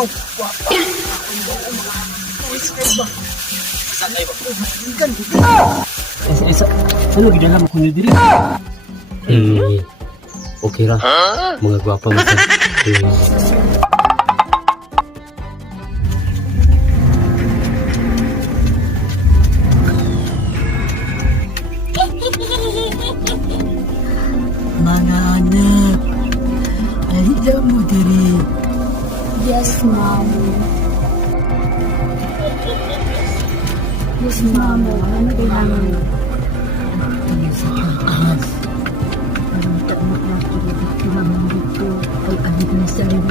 Oh, guwapa. Saan kayo ba? Ikan dito. Ano gidala mo kuno diri? Okay ra. Mga gwapa mo sa. Mga anak, alila mo diri. Yes, Mom. Yes, Mom. Ano kailangan mo? Ano sa taas? Parang tamak na kiri-biktima mo dito. Ay, ano na sa rin.